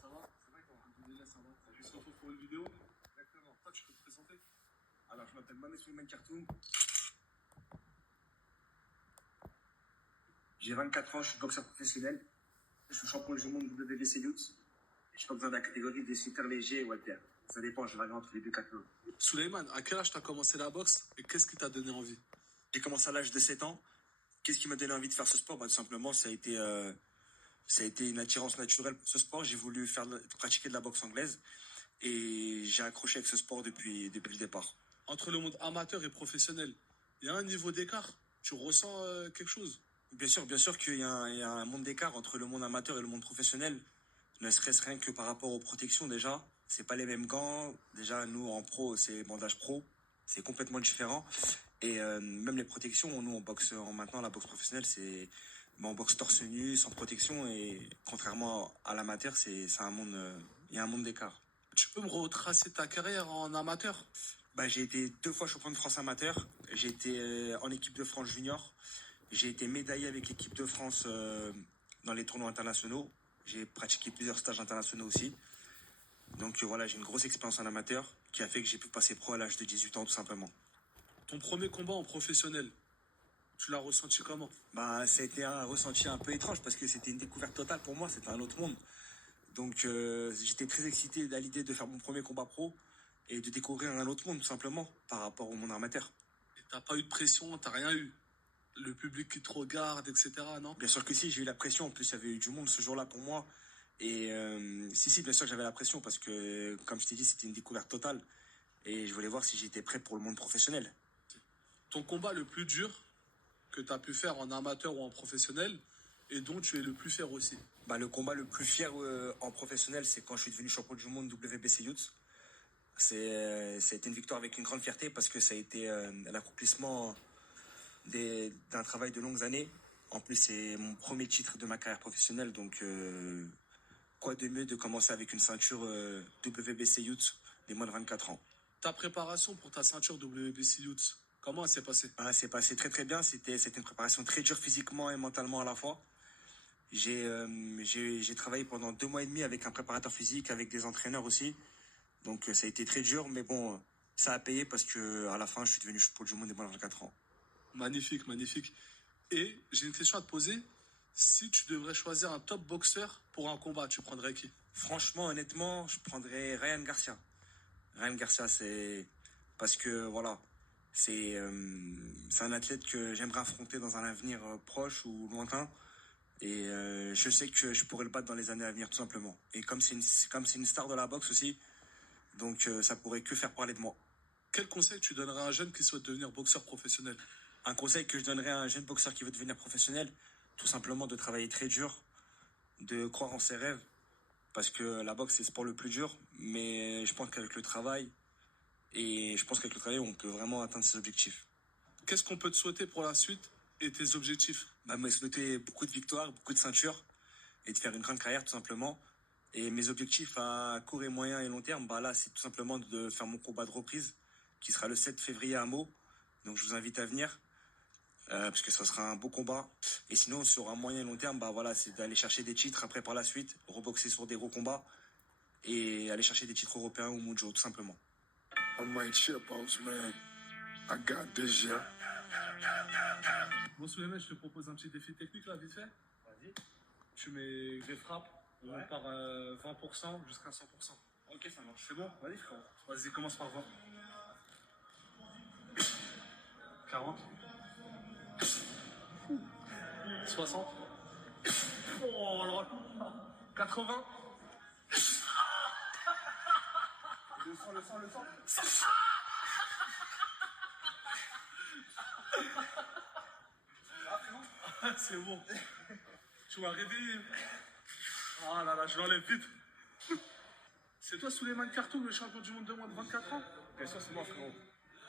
Ça va? C'est vrai qu'Alhamdoulilah, ça va. Tu se retrouves pour une vidéo? Exactement. Toi, tu peux te présenter? Alors, je m'appelle Mamet Souleymane Kartoum. J'ai 24 ans, je suis boxeur professionnel. Je suis champion du monde WBC Youth. Je suis pas besoin de la catégorie des super légers et Walter. Ça dépend, je varie entre les deux catégories. Souleymane, à quel âge tu as commencé la boxe et qu'est-ce qui t'a donné envie? J'ai commencé à l'âge de 7 ans. Qu'est-ce qui m'a donné envie de faire ce sport? Tout simplement, ça a été une attirance naturelle pour ce sport. J'ai voulu pratiquer de la boxe anglaise et j'ai accroché avec ce sport depuis le départ. Entre le monde amateur et professionnel, il y a un niveau d'écart. Tu ressens quelque chose? Bien sûr il y a un monde d'écart entre le monde amateur et le monde professionnel. Ne serait-ce rien que par rapport aux protections déjà. C'est pas les mêmes gants. Déjà, nous, en pro, c'est bandage pro. C'est complètement différent. Et même les protections, nous, on boxe maintenant, la boxe professionnelle, on boxe torse nu, sans protection. Et contrairement à l'amateur, c'est un monde, il y a un monde d'écart. Tu peux me retracer ta carrière en amateur? J'ai été 2 fois champion de France amateur. J'ai été en équipe de France junior. J'ai été médaillé avec l'équipe de France dans les tournois internationaux. J'ai pratiqué plusieurs stages internationaux aussi. Donc voilà, j'ai une grosse expérience en amateur qui a fait que j'ai pu passer pro à l'âge de 18 ans tout simplement. Ton premier combat en professionnel, tu l'as ressenti comment? Ça a été un ressenti un peu étrange parce que c'était une découverte totale pour moi, c'était un autre monde. Donc j'étais très excité à l'idée de faire mon premier combat pro et de découvrir un autre monde tout simplement par rapport au monde amateur. Et t'as pas eu de pression, t'as rien eu? Le public qui te regarde, etc., non? Bien sûr que si, j'ai eu la pression. En plus, il y avait eu du monde ce jour-là pour moi. Et si, bien sûr, j'avais la pression parce que, comme je t'ai dit, c'était une découverte totale. Et je voulais voir si j'étais prêt pour le monde professionnel. Ton combat le plus dur que tu as pu faire en amateur ou en professionnel et dont tu es le plus fier aussi? Le combat le plus fier en professionnel, c'est quand je suis devenu champion du monde WBC Youth. Ça a été une victoire avec une grande fierté parce que ça a été l'accomplissement d'un travail de longues années. En plus, c'est mon premier titre de ma carrière professionnelle, donc quoi de mieux de commencer avec une ceinture WBC Youth des moins de 24 ans. Ta préparation pour ta ceinture WBC Youth, comment elle s'est passée? C'est passé très très bien, c'était une préparation très dure physiquement et mentalement à la fois. J'ai travaillé pendant 2 mois et demi avec un préparateur physique, avec des entraîneurs aussi. Donc ça a été très dur, mais bon, ça a payé parce que à la fin, je suis devenu champion du monde des moins de 24 ans. Magnifique, magnifique. Et j'ai une question à te poser. Si tu devrais choisir un top boxeur pour un combat, tu prendrais qui? Franchement, honnêtement, je prendrais Ryan Garcia. Ryan Garcia, c'est parce que voilà, c'est un athlète que j'aimerais affronter dans un avenir proche ou lointain. Et je sais que je pourrais le battre dans les années à venir, tout simplement. Et comme c'est une star de la boxe aussi, donc ça pourrait que faire parler de moi. Quel conseil tu donnerais à un jeune qui souhaite devenir boxeur professionnel? Un conseil que je donnerais à un jeune boxeur qui veut devenir professionnel, tout simplement de travailler très dur, de croire en ses rêves, parce que la boxe c'est le sport le plus dur, mais je pense qu'avec le travail, on peut vraiment atteindre ses objectifs. Qu'est-ce qu'on peut te souhaiter pour la suite et tes objectifs? Me souhaiter beaucoup de victoires, beaucoup de ceintures, et de faire une grande carrière tout simplement. Et mes objectifs à court et moyen et long terme, là c'est tout simplement de faire mon combat de reprise, qui sera le 7 février à Meaux. Donc je vous invite à venir. Parce que ça sera un beau combat. Et sinon, sur un moyen et long terme, c'est d'aller chercher des titres après par la suite, reboxer sur des gros combats et aller chercher des titres européens ou mondiaux, tout simplement. I'm right here, boss man. I got this, yeah. Bon, Souleymane, je te propose un petit défi technique là, vite fait. Vas-y. Tu mets des frappes, on part 20% jusqu'à 100%. Ok, ça marche. C'est bon? Vas-y, frérot. Vas-y, commence par 20. 40. 60. Oh là là. 80. Le sang. C'est bon. Tu m'as réveillé. Ah là là, je l'enlève vite. C'est toi, Souleymane Kartoum, le champion du monde de moins de 24 ans? Bien sûr, c'est moi, frérot.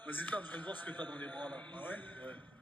Vas-y, tape, je viens de voir ce que t'as dans les bras là. Ah ouais? Ouais.